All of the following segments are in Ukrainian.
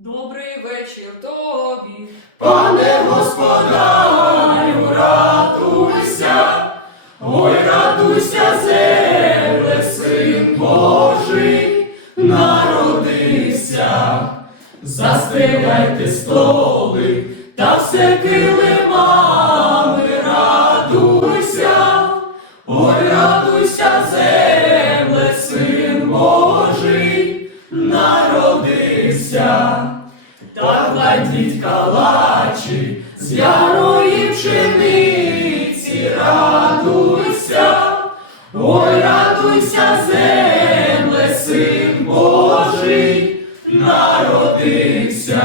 Добрий вечір тобі. Пане господарю, радуйся, ой, радуйся, земле, син Божий, народився, застеляйте столи та все килимами, радуйся, ой, радуйся, земле, Та кладіть калачі з ярої пшениці, радуйся, ой, радуйся, земле, син Божий, народився,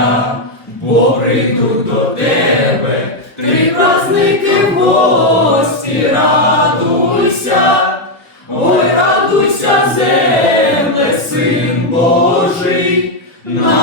бо прийдуть до тебе три праздники в гості, радуйся, ой, радуйся, земле, син Божий народився,